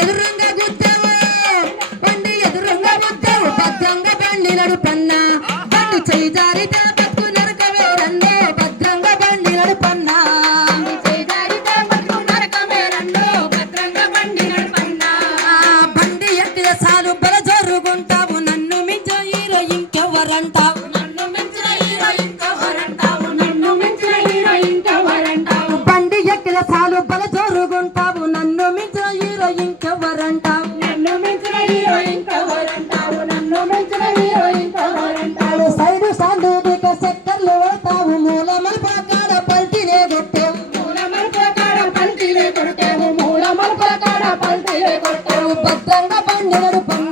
ఎదురుంగా గుద్దావు. బండి ఎదురుంగా గుద్దావు. భద్రంగా బండి నడుపన్నా. బండి చేయి జారితే బతుకు నరకవే భద్రంగా బండి నడుపన్నా. బండి సాలు బల జరుగుంటావు. నన్ను నన్ను మించిన హీరో ఇంకెవరంటావు బండి ఎక్కిన సాలు ఇంకెవరంటావు నన్ను మించిన హీరో ఇంకెవరంటావు నన్ను మించిన హీరో ఇంకెవరంటావు సైడు సాందూదిక సెక్కర్లు వెళ్తావు మూల మల్పాకాడ పల్టినే కొట్టావు. మూల మలుపుల కాడ పల్టీలే పల్టీలే భద్రంగా బండి నడుపన్నా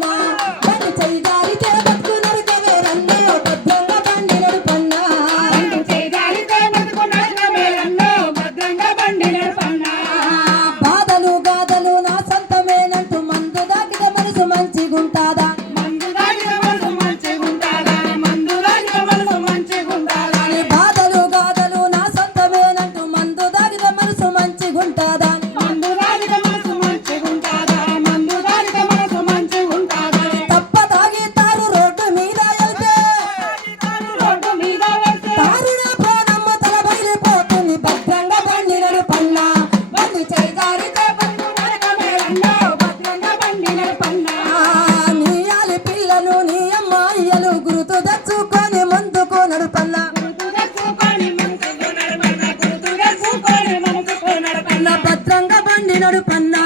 నడుపన్నా.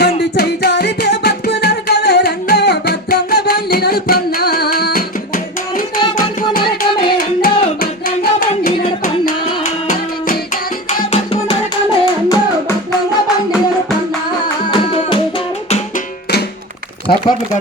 బండి చేయి జారితే బతుకు నరకవే రెండో భద్రంగా బండి నడుపన్నా. భద్రంగా